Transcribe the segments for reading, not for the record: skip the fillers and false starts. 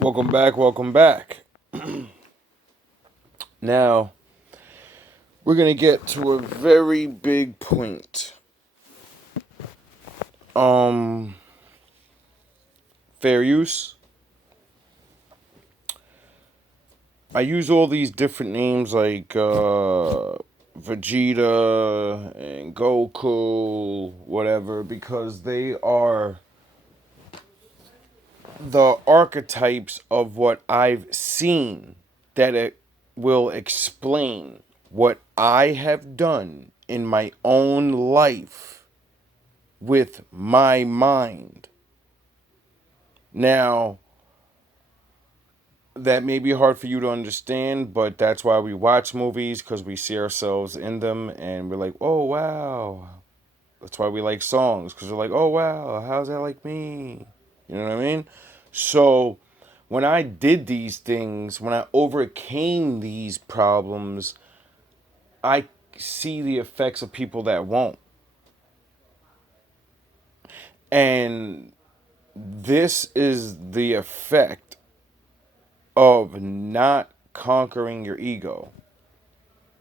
Welcome back, welcome back. Now, we're going to get to a very big point. Fair use. I use all these different names like Vegeta and Goku, whatever, because they are the archetypes of what I've seen that it will explain what I have done in my own life with my mind. Now, that may be hard for you to understand, but that's why we watch movies, because we see ourselves in them and we're like, oh wow. That's why we like songs, because we're like, oh wow, how's that like me? You know what I mean? So, when I did these things, when I overcame these problems, I see the effects of people that won't. And this is the effect of not conquering your ego.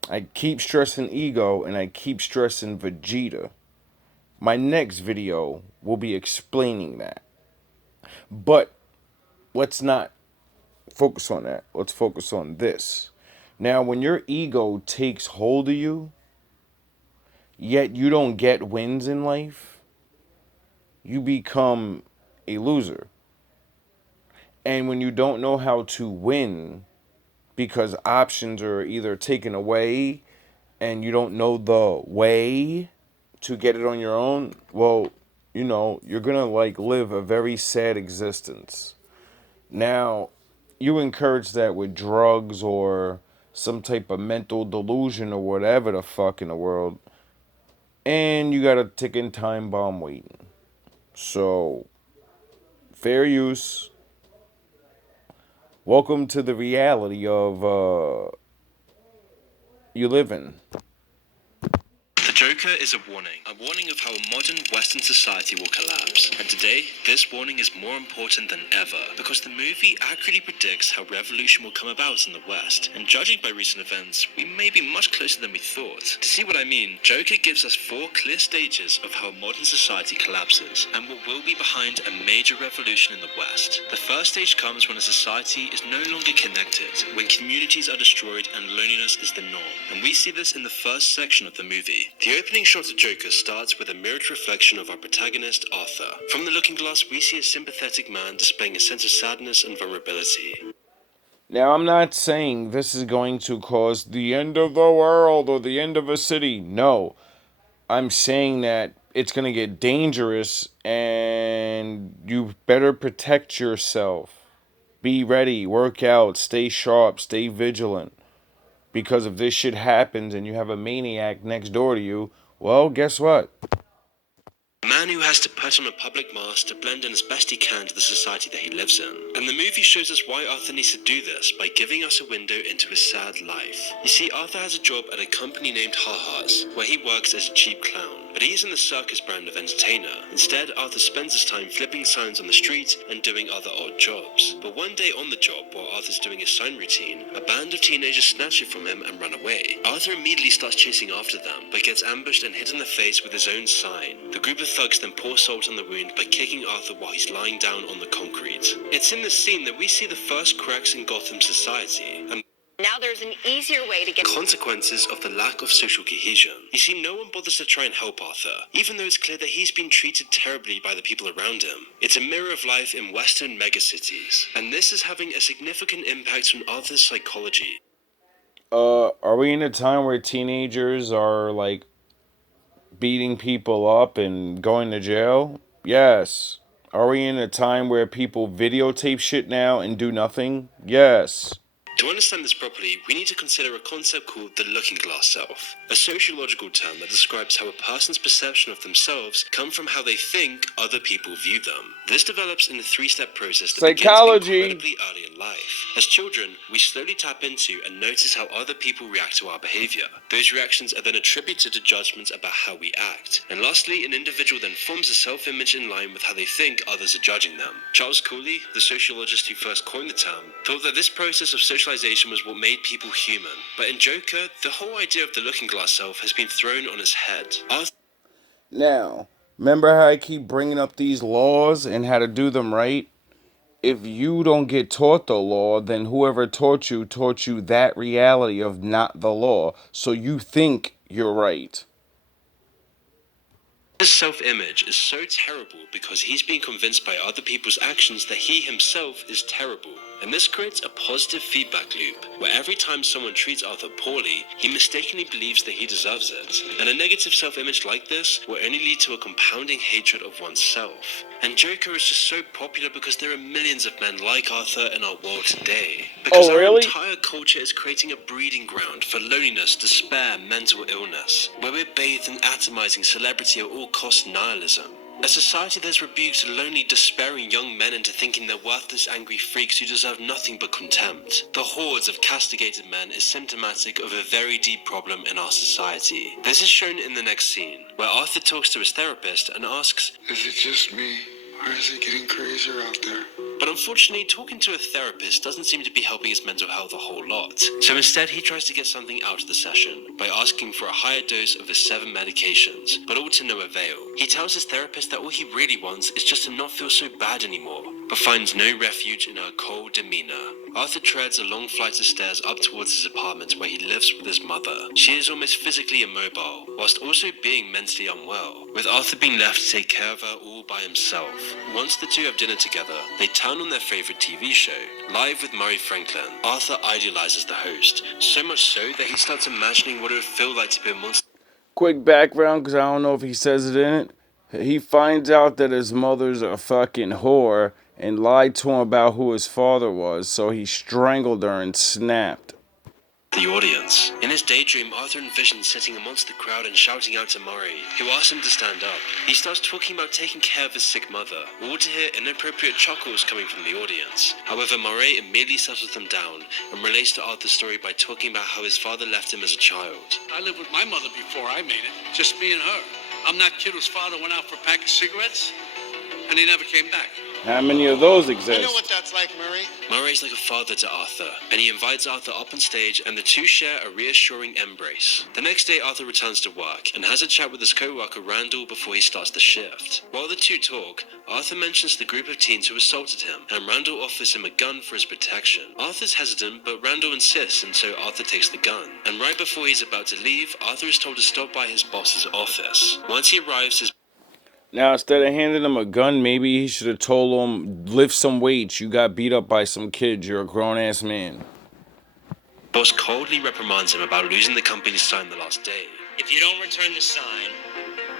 I keep stressing ego and I keep stressing Vegeta. My next video will be explaining that. But let's not focus on that. Let's focus on this. Now, when your ego takes hold of you, yet you don't get wins in life, you become a loser. And when you don't know how to win because options are either taken away and you don't know the way to get it on your own, well, you're going to like live a very sad existence. Now, you encourage that with drugs or some type of mental delusion or whatever the fuck in the world, and you got a ticking time bomb waiting. So, fair use. Welcome to the reality of you live in. The Joker is a warning of how modern Western society will collapse. And today, this warning is more important than ever, because the movie accurately predicts how revolution will come about in the West. And judging by recent events, we may be much closer than we thought. To see what I mean, Joker gives us 4 clear stages of how modern society collapses, and what will be behind a major revolution in the West. The first stage comes when a society is no longer connected, when communities are destroyed and loneliness is the norm. And we see this in the first section of the movie. The opening shot of Joker starts with a mirrored reflection of our protagonist, Arthur. From the looking glass, we see a sympathetic man displaying a sense of sadness and vulnerability. Now, I'm not saying this is going to cause the end of the world or the end of a city. No. I'm saying that it's going to get dangerous and you better protect yourself. Be ready, work out, stay sharp, stay vigilant. Because if this shit happens and you have a maniac next door to you, well, guess what? A man who has to put on a public mask to blend in as best he can to the society that he lives in. And the movie shows us why Arthur needs to do this by giving us a window into his sad life. You see, Arthur has a job at a company named Ha-Ha's, where he works as a cheap clown. But he isn't the circus brand of entertainer. Instead, Arthur spends his time flipping signs on the street and doing other odd jobs. But one day on the job, while Arthur's doing his sign routine, a band of teenagers snatch it from him and run away. Arthur immediately starts chasing after them, but gets ambushed and hit in the face with his own sign. The group of thugs then pour salt on the wound by kicking Arthur while he's lying down on the concrete. It's in this scene that we see the first cracks in Gotham society, and now there's an easier way to get consequences of the lack of social cohesion. You see, no one bothers to try and help Arthur, even though it's clear that he's been treated terribly by the people around him. It's a mirror of life in Western megacities, and this is having a significant impact on Arthur's psychology. Are we in a time where teenagers are like beating people up and going to jail? Yes. Are we in a time where people videotape shit now and do nothing? Yes. To understand this properly, we need to consider a concept called the looking glass self, a sociological term that describes how a person's perception of themselves come from how they think other people view them. This develops in a three-step process that Psychology. begins incredibly early in life. As children, we slowly tap into and notice how other people react to our behavior. Those reactions are then attributed to judgments about how we act. And lastly, an individual then forms a self-image in line with how they think others are judging them. Charles Cooley, the sociologist who first coined the term, thought that this process of socialization was what made people human. But in Joker, the whole idea of the looking glass self has been thrown on its head. Now, remember how I keep bringing up these laws and how to do them right? If you don't get taught the law, then whoever taught you that reality of not the law, so you think you're right. His self-image is so terrible because he's been convinced by other people's actions that he himself is terrible. And this creates a positive feedback loop, where every time someone treats Arthur poorly, he mistakenly believes that he deserves it. And a negative self-image like this will only lead to a compounding hatred of oneself. And Joker is just so popular because there are millions of men like Arthur in our world today. Because Oh, really? our entire culture is creating a breeding ground for loneliness, despair, mental illness, where we're bathed in atomizing celebrity at all cost nihilism. A society that's rebuked lonely, despairing young men into thinking they're worthless, angry freaks who deserve nothing but contempt. The hordes of castigated men is symptomatic of a very deep problem in our society. This is shown in the next scene, where Arthur talks to his therapist and asks, "Is it just me, or is it getting crazier out there?" But unfortunately, talking to a therapist doesn't seem to be helping his mental health a whole lot. So instead, he tries to get something out of the session by asking for a higher dose of his 7 medications, but all to no avail. He tells his therapist that all he really wants is just to not feel so bad anymore, but finds no refuge in her cold demeanor. Arthur treads a long flight of stairs up towards his apartment where he lives with his mother. She is almost physically immobile, whilst also being mentally unwell, with Arthur being left to take care of her all by himself. Once the two have dinner together, they turn on their favorite TV show, Live with Murray Franklin. Arthur idolizes the host, so much so that he starts imagining what it would feel like to be a monster. Quick background, because I don't know if he says it in it. He finds out that his mother's a fucking whore and lied to him about who his father was, so he strangled her and snapped. The audience. In his daydream, Arthur envisions sitting amongst the crowd and shouting out to Murray, who asks him to stand up. He starts talking about taking care of his sick mother, all to hear inappropriate chuckles coming from the audience. However, Murray immediately settles them down and relates to Arthur's story by talking about how his father left him as a child. I lived with my mother before I made it, just me and her. I'm that kid whose father went out for a pack of cigarettes, and he never came back. How many of those I know exist? what that's like, Murray. Murray's like a father to Arthur, and he invites Arthur up on stage, and the two share a reassuring embrace. The next day, Arthur returns to work and has a chat with his co-worker Randall before he starts the shift. While the two talk, Arthur mentions the group of teens who assaulted him, and Randall offers him a gun for his protection. Arthur's hesitant, but Randall insists, and so Arthur takes the gun. And right before he's about to leave, Arthur is told to stop by his boss's office. Once he arrives, his Now, instead of handing him a gun, maybe he should have told him, lift some weights. You got beat up by some kids. You're a grown-ass man. boss coldly reprimands him about losing the company's sign the last day. If you don't return the sign,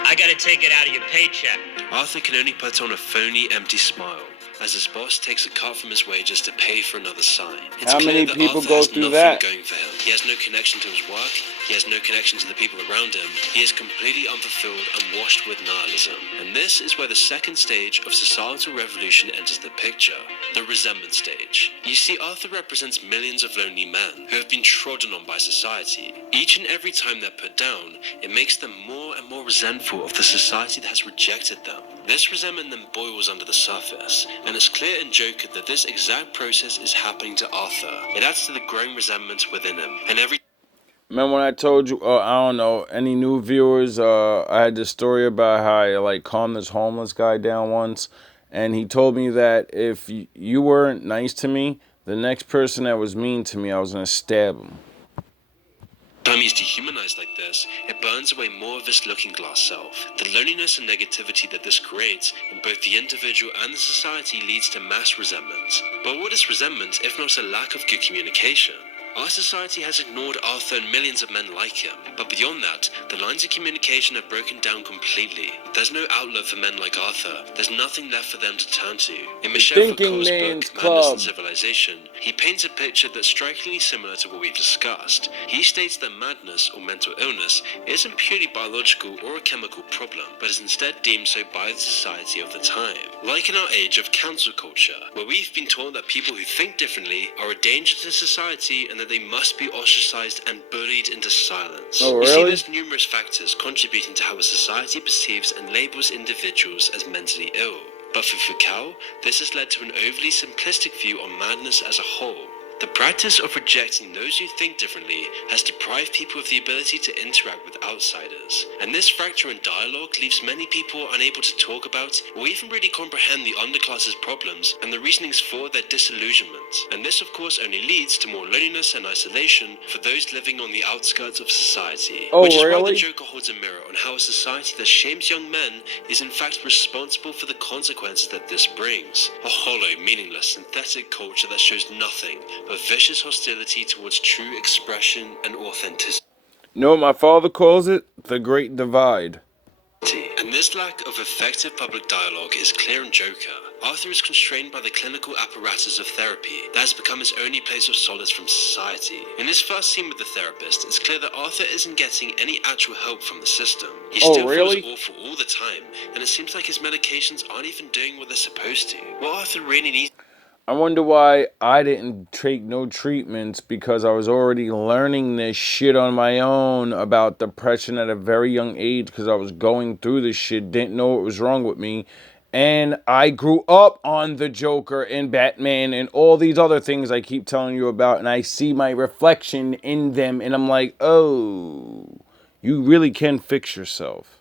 I gotta take it out of your paycheck. Arthur can only put on a phony, empty smile as his boss takes a cut from his wages to pay for another sign. It's How clear many that people Arthur go has through nothing that? going for him. He has no connection to his work. He has no connection to the people around him. He is completely unfulfilled and washed with nihilism. And this is where the second stage of societal revolution enters the picture, the resentment stage. You see, Arthur represents millions of lonely men who have been trodden on by society. Each and every time they're put down, it makes them more and more resentful of the society that has rejected them. This resentment then boils under the surface, and it's clear in Joker that this exact process is happening to Arthur. It adds to the growing resentment within him, and every Remember when I told you, I don't know, any new viewers, I had this story about how I, like, calmed this homeless guy down once, and he told me that if you weren't nice to me, the next person that was mean to me, I was going to stab him. time he's dehumanized like this, it burns away more of his looking glass self. The loneliness and negativity that this creates in both the individual and the society leads to mass resentment. But what is resentment if not a lack of good communication? Our society has ignored Arthur and millions of men like him, but beyond that, the lines of communication have broken down completely. There's no outlet for men like Arthur. There's nothing left for them to turn to. In Michel Thinking Foucault's Man's book, Madness Club. and Civilization, he paints a picture that's strikingly similar to what we've discussed. He states that madness or mental illness isn't purely biological or a chemical problem, but is instead deemed so by the society of the time. Like in our age of cancel culture, where we've been taught that people who think differently are a danger to society and that they must be ostracized and bullied into silence. Oh, You see, really? there's numerous factors contributing to how a society perceives and labels individuals as mentally ill. But for Foucault, this has led to an overly simplistic view on madness as a whole. The practice of rejecting those who think differently has deprived people of the ability to interact with outsiders, and this fracture in dialogue leaves many people unable to talk about or even really comprehend the underclass's problems and the reasonings for their disillusionment. And this of course only leads to more loneliness and isolation for those living on the outskirts of society. Oh, Which is why the really? Joker holds a mirror on how a society that shames young men is in fact responsible for the consequences that this brings. A hollow, meaningless, synthetic culture that shows nothing but vicious hostility towards true expression and authenticity. Know what my father calls it? The Great Divide. And this lack of effective public dialogue is clear in Joker. Arthur is constrained by the clinical apparatus of therapy that has become his only place of solace from society. In this first scene with the therapist, it's clear that Arthur isn't getting any actual help from the system. He Oh, still really? feels awful all the time, and it seems like his medications aren't even doing what they're supposed to. What Arthur really needs I wonder why I didn't take no treatments, because I was already learning this shit on my own about depression at a very young age, because I was going through this shit, didn't know what was wrong with me. And I grew up on the Joker and Batman and all these other things I keep telling you about, and I see my reflection in them, and I'm like, oh, you really can fix yourself.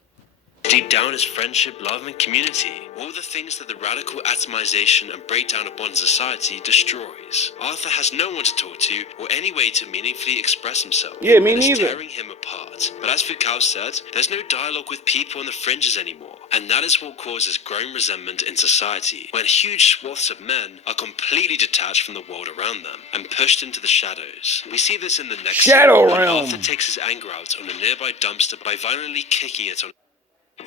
deep down is friendship, love, and community. All the things that the radical atomization and breakdown of modern society destroys. Arthur has no one to talk to or any way to meaningfully express himself. Yeah, me and it's neither. tearing him apart. But as Foucault said, there's no dialogue with people on the fringes anymore. And that is what causes growing resentment in society, when huge swaths of men are completely detached from the world around them and pushed into the shadows. We see this in the next Shadow scene, when realm. Arthur takes his anger out on a nearby dumpster by violently kicking it on.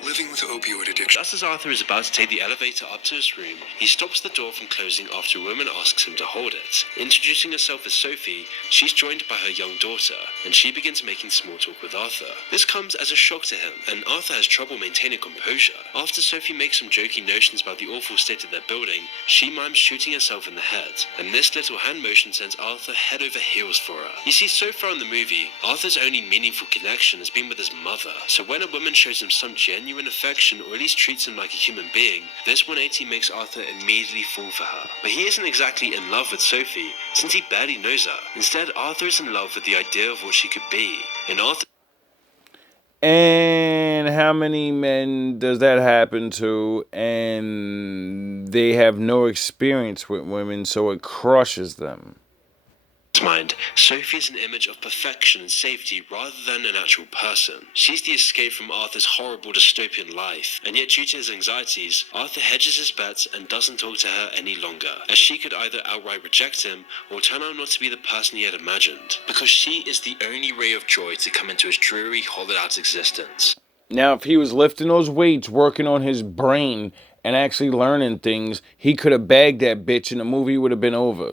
Living with opioid addiction. Just as Arthur is about to take the elevator up to his room, he stops the door from closing after a woman asks him to hold it. Introducing herself as Sophie, she's joined by her young daughter, and she begins making small talk with Arthur. This comes as a shock to him, and Arthur has trouble maintaining composure. After Sophie makes some joking notions about the awful state of their building, she mimes shooting herself in the head, and this little hand motion sends Arthur head over heels for her. You see, so far in the movie, Arthur's only meaningful connection has been with his mother, so when a woman shows him some genuine affection or at least treats him like a human being, this 180 makes Arthur immediately fall for her. But he isn't exactly in love with Sophie, since he barely knows her. Instead, Arthur is in love with the idea of what she could be. In Arthur And how many men does that happen to? And they have no experience with women, so it crushes them. mind, Sophie is an image of perfection and safety rather than an actual person. She's the escape from Arthur's horrible dystopian life, and yet due to his anxieties, Arthur hedges his bets and doesn't talk to her any longer, as she could either outright reject him or turn out not to be the person he had imagined, because she is the only ray of joy to come into his dreary, hollowed-out existence. Now, if he was lifting those weights, working on his brain, and actually learning things, he could have bagged that bitch and the movie would have been over.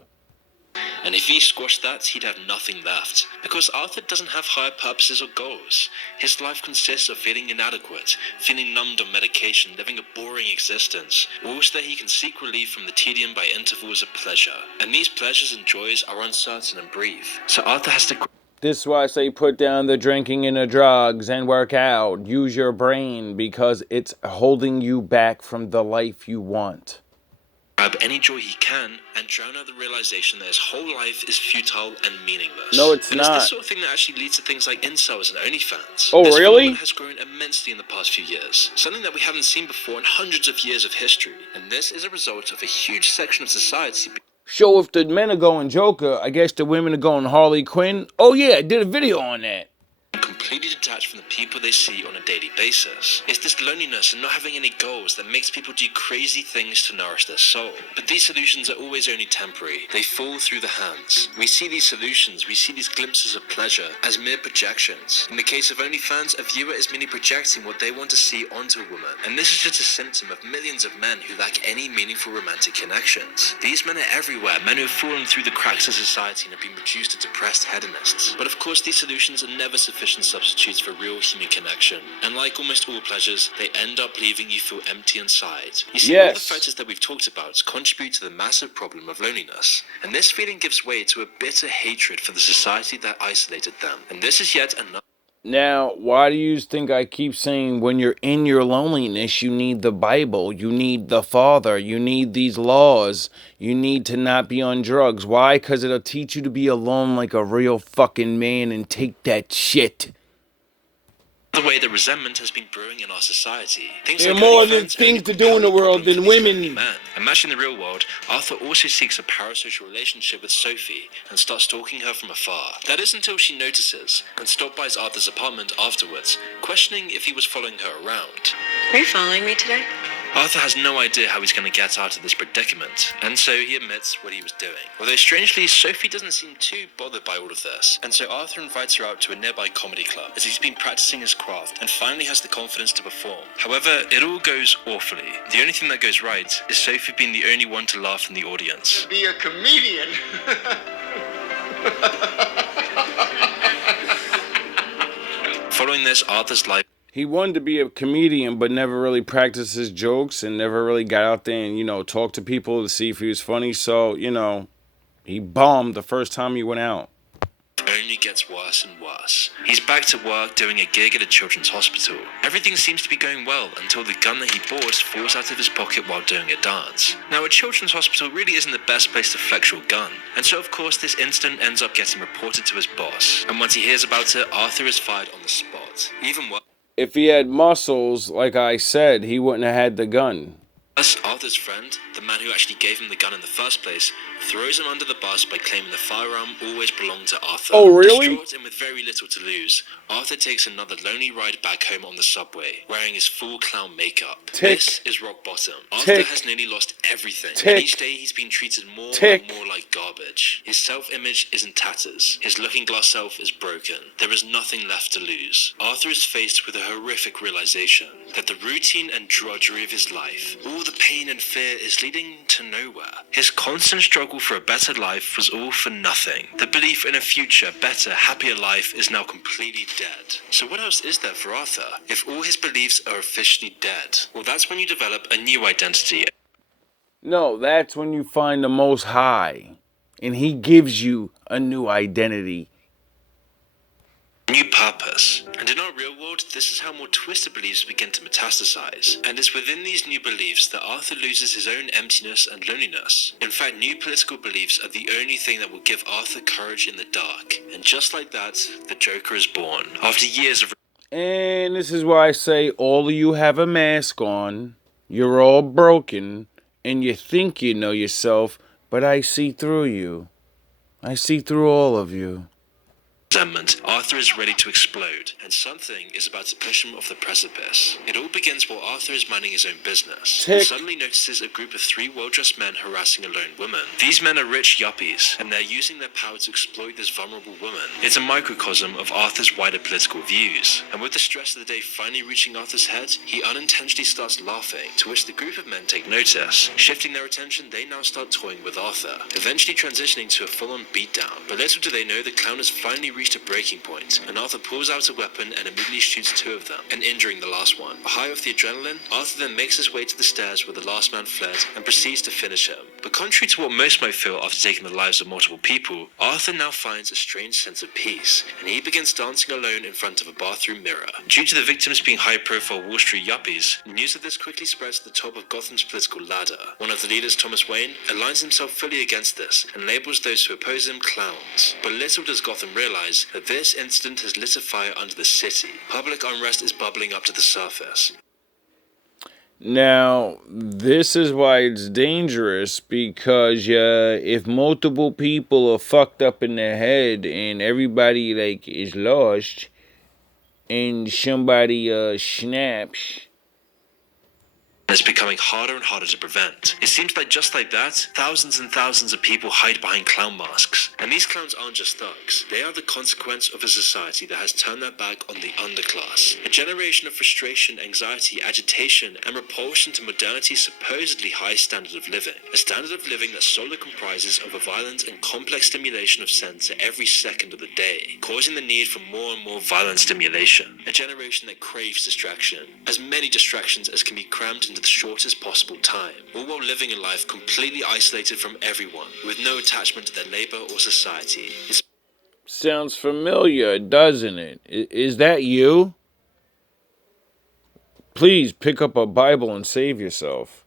And if he squashed that, he'd have nothing left. Because Arthur doesn't have higher purposes or goals. His life consists of feeling inadequate, feeling numbed on medication, living a boring existence, all so that he can seek relief from the tedium by intervals of pleasure. And these pleasures and joys are uncertain and brief. So Arthur has to... This is why I say put down the drinking and the drugs and work out. Use your brain, because it's holding you back from the life you want. grab any joy he can and drown out the realization that his whole life is futile and meaningless. No, it's and not. it's this sort of thing that actually leads to things like incels and OnlyFans. Oh, this really? phenomenon has grown immensely in the past few years, something that we haven't seen before in hundreds of years of history. And this is a result of a huge section of society. So if the men are going Joker, I guess the women are going Harley Quinn. Oh yeah, I did a video on that. completely detached from the people they see on a daily basis. It's this loneliness and not having any goals that makes people do crazy things to nourish their soul. But these solutions are always only temporary. They fall through the hands. We see these solutions, we see these glimpses of pleasure as mere projections. In the case of OnlyFans, a viewer is merely projecting what they want to see onto a woman. And this is just a symptom of millions of men who lack any meaningful romantic connections. These men are everywhere, men who have fallen through the cracks of society and have been reduced to depressed hedonists. But of course, these solutions are never sufficient substitutes for real human connection. And like almost all pleasures, they end up leaving you feel empty inside. You see, all the factors that we've talked about contribute to the massive problem of loneliness. And this feeling gives way to a bitter hatred for the society that isolated them. And this is yet another. Now, why do you think I keep saying when you're in your loneliness, you need the Bible, you need the Father, you need these laws, you need to not be on drugs? Why? Because it'll teach you to be alone like a real fucking man and take that shit. The way that resentment has been brewing in our society. There are more than things to do in the world than women. And matching the real world, Arthur also seeks a parasocial relationship with Sophie and starts stalking her from afar. That is until she notices and stops by Arthur's apartment afterwards, questioning if he was following her around. Are you following me today? Arthur has no idea how he's going to get out of this predicament, and so he admits what he was doing. Although strangely, Sophie doesn't seem too bothered by all of this, and so Arthur invites her out to a nearby comedy club as he's been practicing his craft and finally has the confidence to perform. However, it all goes awfully. The only thing that goes right is Sophie being the only one to laugh in the audience. Be a comedian. Following this, Arthur's life. He wanted to be a comedian, but never really practiced his jokes and never really got out there and, talked to people to see if he was funny. So, he bombed the first time he went out. Only gets worse and worse. He's back to work doing a gig at a children's hospital. Everything seems to be going well until the gun that he bought falls out of his pocket while doing a dance. Now, a children's hospital really isn't the best place to flex your gun, and so of course this incident ends up getting reported to his boss. And once he hears about it, Arthur is fired on the spot. Even worse. If he had muscles, like I said, he wouldn't have had the gun. Thus, Arthur's friend, the man who actually gave him the gun in the first place, throws him under the bus by claiming the firearm always belonged to Arthur. Oh, really? Distraught and with very little to lose, Arthur takes another lonely ride back home on the subway, wearing his full clown makeup. Tick. This is rock bottom. Arthur Tick. has nearly lost everything, Tick. and each day he's been treated more Tick. and more like garbage. His self-image is in tatters. His looking-glass self is broken. There is nothing left to lose. Arthur is faced with a horrific realization that the routine and drudgery of his life, all the pain and fear, is leading to nowhere. His constant struggle for a better life was all for nothing. The belief in a future, better, happier life is now completely dead. So what else is there for Arthur? If all his beliefs are officially dead, well, that's when you develop a new identity. No, that's when you find the Most High, and he gives you a new identity. New purpose. And in our real world, this is how more twisted beliefs begin to metastasize. And it's within these new beliefs that Arthur loses his own emptiness and loneliness. In fact, new political beliefs are the only thing that will give Arthur courage in the dark. And just like that, the Joker is born. After years of... And this is why I say all of you have a mask on, you're all broken, and you think you know yourself, but I see through you. I see through all of you. resentment, Arthur is ready to explode, and something is about to push him off the precipice. It all begins while Arthur is minding his own business, and suddenly notices a group of 3 well-dressed men harassing a lone woman. These men are rich yuppies, and they're using their power to exploit this vulnerable woman. It's a microcosm of Arthur's wider political views, and with the stress of the day finally reaching Arthur's head, he unintentionally starts laughing, to which the group of men take notice. Shifting their attention, they now start toying with Arthur, eventually transitioning to a full-on beatdown. But little do they know, the clown has finally reached a breaking point, and Arthur pulls out a weapon and immediately shoots 2 of them, and injuring the last one. High off the adrenaline, Arthur then makes his way to the stairs where the last man fled and proceeds to finish him. But contrary to what most might feel after taking the lives of multiple people, Arthur now finds a strange sense of peace, and he begins dancing alone in front of a bathroom mirror. Due to the victims being high-profile Wall Street yuppies, news of this quickly spreads to the top of Gotham's political ladder. One of the leaders, Thomas Wayne, aligns himself fully against this and labels those who oppose him clowns. But little does Gotham realize that this incident has lit a fire under the city. Public unrest is bubbling up to the surface. Now, this is why it's dangerous, because if multiple people are fucked up in their head and everybody is lost, and somebody snaps. It's becoming harder and harder to prevent. It seems like just like that, thousands and thousands of people hide behind clown masks. And these clowns aren't just thugs. They are the consequence of a society that has turned their back on the underclass. A generation of frustration, anxiety, agitation, and repulsion to modernity's supposedly high standard of living. A standard of living that solely comprises of a violent and complex stimulation of sense at every second of the day, causing the need for more and more violent stimulation. A generation that craves distraction. As many distractions as can be crammed into the shortest possible time, all while living a life completely isolated from everyone, with no attachment to their neighbor or society. Sounds familiar, doesn't it? Is that you? Please pick up a Bible and save yourself.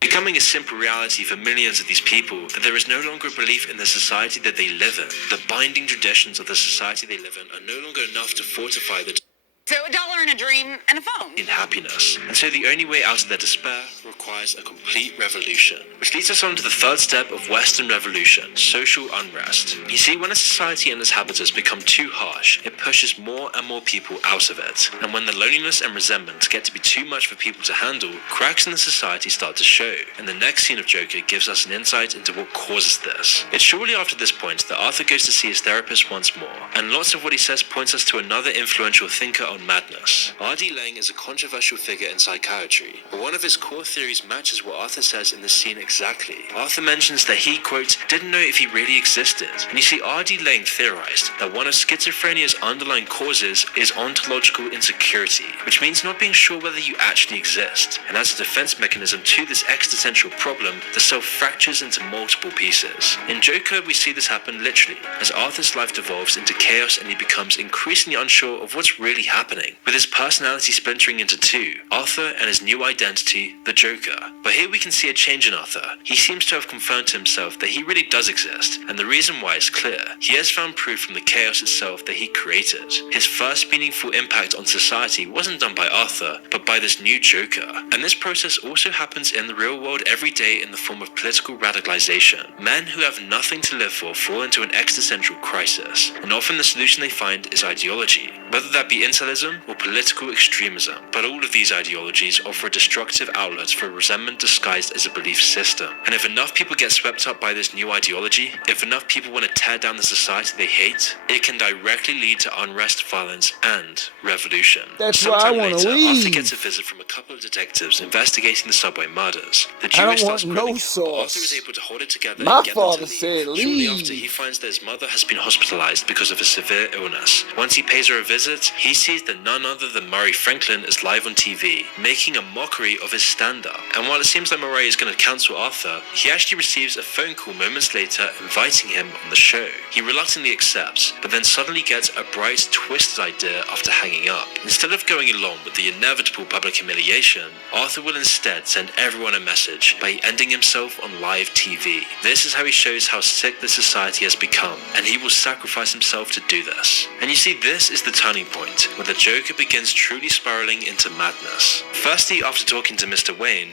Becoming a simple reality for millions of these people that there is no longer a belief in the society that they live in. The binding traditions of the society they live in are no longer enough to fortify the So $1 and a dream and a phone. in happiness. And so the only way out of their despair requires a complete revolution. Which leads us on to the third step of Western revolution, social unrest. You see, when a society and its habitants become too harsh, it pushes more and more people out of it. And when the loneliness and resentment get to be too much for people to handle, cracks in the society start to show. And the next scene of Joker gives us an insight into what causes this. It's shortly after this point that Arthur goes to see his therapist once more. And lots of what he says points us to another influential thinker on madness. R.D. Laing is a controversial figure in psychiatry, but one of his core theories matches what Arthur says in this scene exactly. Arthur mentions that he, quote, didn't know if he really existed. And you see, R.D. Laing theorized that one of schizophrenia's underlying causes is ontological insecurity, which means not being sure whether you actually exist. And as a defense mechanism to this existential problem, the self fractures into multiple pieces. In Joker, we see this happen literally, as Arthur's life devolves into chaos and he becomes increasingly unsure of what's really happening. With his personality splintering into two, Arthur and his new identity, the Joker. But here we can see a change in Arthur. He seems to have confirmed to himself that he really does exist, and the reason why is clear. He has found proof from the chaos itself that he created. His first meaningful impact on society wasn't done by Arthur, but by this new Joker. And this process also happens in the real world every day in the form of political radicalization. Men who have nothing to live for fall into an existential crisis, and often the solution they find is ideology, whether that be intellectualism or political extremism. But all of these ideologies offer a destructive outlet for resentment disguised as a belief system. And if enough people get swept up by this new ideology, if enough people want to tear down the society they hate, it can directly lead to unrest, violence, and revolution. That's why I want to leave. Arthur gets a visit from a couple of detectives investigating the subway murders. The I duo don't starts want no grilling him, but sauce. Arthur is able to hold it together My and get them to father leave. said Shortly leave. after, he finds that his mother has been hospitalized because of a severe illness. Once he pays her a visit, he sees that none other than Murray Franklin is live on TV, making a mockery of his stand-up. And while it seems like Murray is going to cancel Arthur, he actually receives a phone call moments later inviting him on the show. He reluctantly accepts, but then suddenly gets a bright, twisted idea after hanging up. Instead of going along with the inevitable public humiliation, Arthur will instead send everyone a message by ending himself on live TV. This is how he shows how sick the society has become, and he will sacrifice himself to do this. And you see, this is the turning point, where the Joker begins truly spiraling into madness. Firstly, after talking to Mr. Wayne,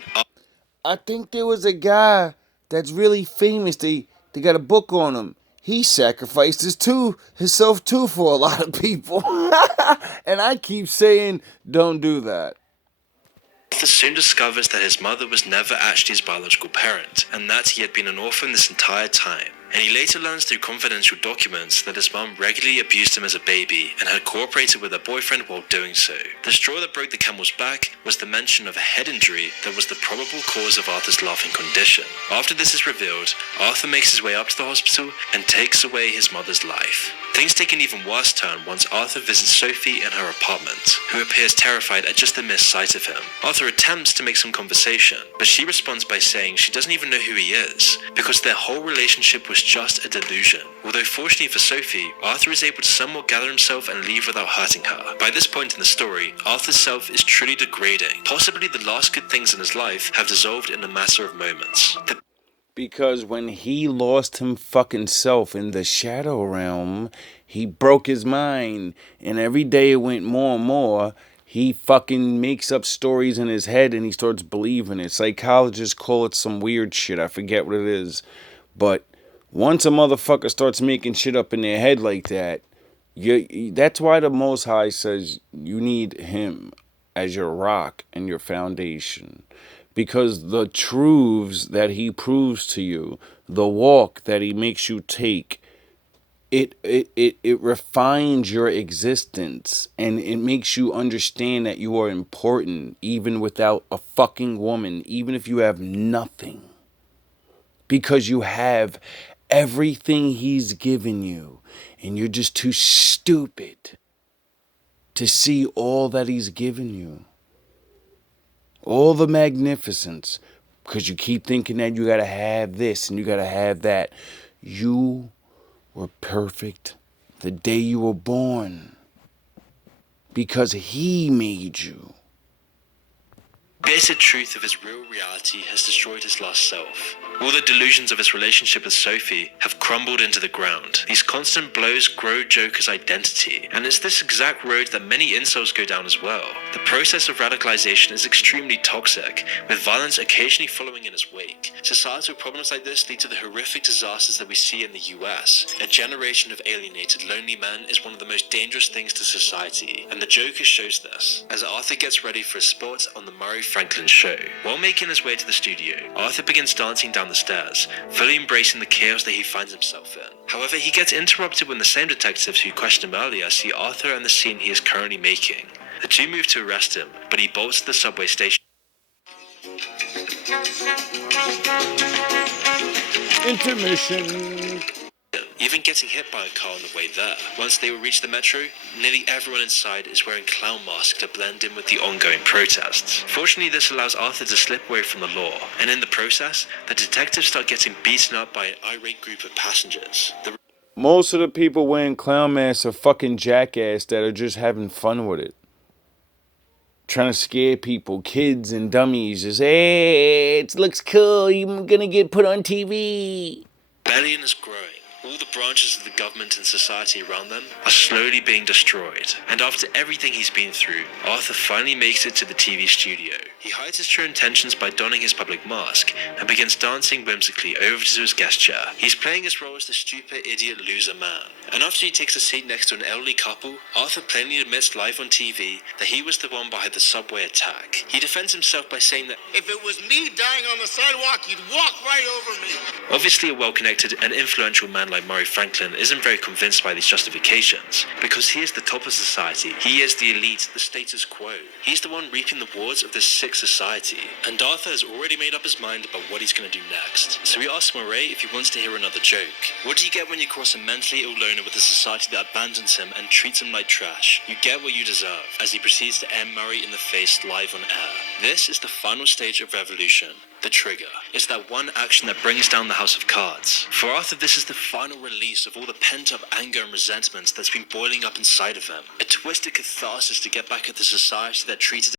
I think there was a guy that's really famous. They got a book on him. He sacrificed himself too for a lot of people. And I keep saying, don't do that. Arthur soon discovers that his mother was never actually his biological parent, and that he had been an orphan this entire time. And he later learns through confidential documents that his mum regularly abused him as a baby and had cooperated with her boyfriend while doing so. The straw that broke the camel's back was the mention of a head injury that was the probable cause of Arthur's laughing condition. After this is revealed, Arthur makes his way up to the hospital and takes away his mother's life. Things take an even worse turn once Arthur visits Sophie in her apartment, who appears terrified at just the mere sight of him. Arthur attempts to make some conversation, but she responds by saying she doesn't even know who he is, because their whole relationship was just a delusion. Although fortunately for Sophie, Arthur is able to somewhat gather himself and leave without hurting her. By this point in the story, Arthur's self is truly degrading. Possibly the last good things in his life have dissolved in a matter of moments. Because when he lost him fucking self in the shadow realm, he broke his mind. And every day it went more and more. He fucking makes up stories in his head and he starts believing it. Psychologists call it some weird shit. I forget what it is. But once a motherfucker starts making shit up in their head like that, That's why the Most High says you need him as your rock and your foundation. Because the truths that he proves to you, the walk that he makes you take, it refines your existence, and it makes you understand that you are important even without a fucking woman, even if you have nothing. Because you have everything he's given you, and you're just too stupid to see all that he's given you. All the magnificence. Because you keep thinking that you gotta have this and you gotta have that. You were perfect the day you were born. Because he made you. Bitter truth of his real reality has destroyed his lost self. All the delusions of his relationship with Sophie have crumbled into the ground. These constant blows grow Joker's identity, and it's this exact road that many incels go down as well. The process of radicalization is extremely toxic, with violence occasionally following in its wake. Societal problems like this lead to the horrific disasters that we see in the US. A generation of alienated, lonely men is one of the most dangerous things to society, and the Joker shows this, as Arthur gets ready for a spot on the Murray Franklin show. While making his way to the studio, Arthur begins dancing down the stairs, fully embracing the chaos that he finds himself in. However, he gets interrupted when the same detectives who questioned him earlier see Arthur and the scene he is currently making. The two move to arrest him, but he bolts to the subway station. Intermission. Even getting hit by a car on the way there. Once they will reach the metro, nearly everyone inside is wearing clown masks to blend in with the ongoing protests. Fortunately, this allows Arthur to slip away from the law, and in the process, the detectives start getting beaten up by an irate group of passengers. Most of the people wearing clown masks are fucking jackass that are just having fun with it. Trying to scare people, kids and dummies. Just, hey, it looks cool. You're gonna get put on TV. Rebellion is growing. All the branches of the government and society around them are slowly being destroyed. And after everything he's been through, Arthur finally makes it to the TV studio. He hides his true intentions by donning his public mask and begins dancing whimsically over to his guest chair. He's playing his role as the stupid, idiot, loser man. And after he takes a seat next to an elderly couple, Arthur plainly admits live on TV that he was the one behind the subway attack. He defends himself by saying that if it was me dying on the sidewalk, you'd walk right over me. Obviously, a well-connected and influential man like Murray Franklin isn't very convinced by these justifications, because he is the top of society. He is the elite, the status quo. He's the one reaping the rewards of this sick society. And Arthur has already made up his mind about what he's going to do next. So he asks Murray if he wants to hear another joke. What do you get when you cross a mentally ill loner with a society that abandons him and treats him like trash? You get what you deserve, as he proceeds to air Murray in the face live on air. This is the final stage of revolution. The trigger. It's that one action that brings down the House of Cards. For Arthur, this is the final release of all the pent-up anger and resentment that's been boiling up inside of him. A twisted catharsis to get back at the society that treated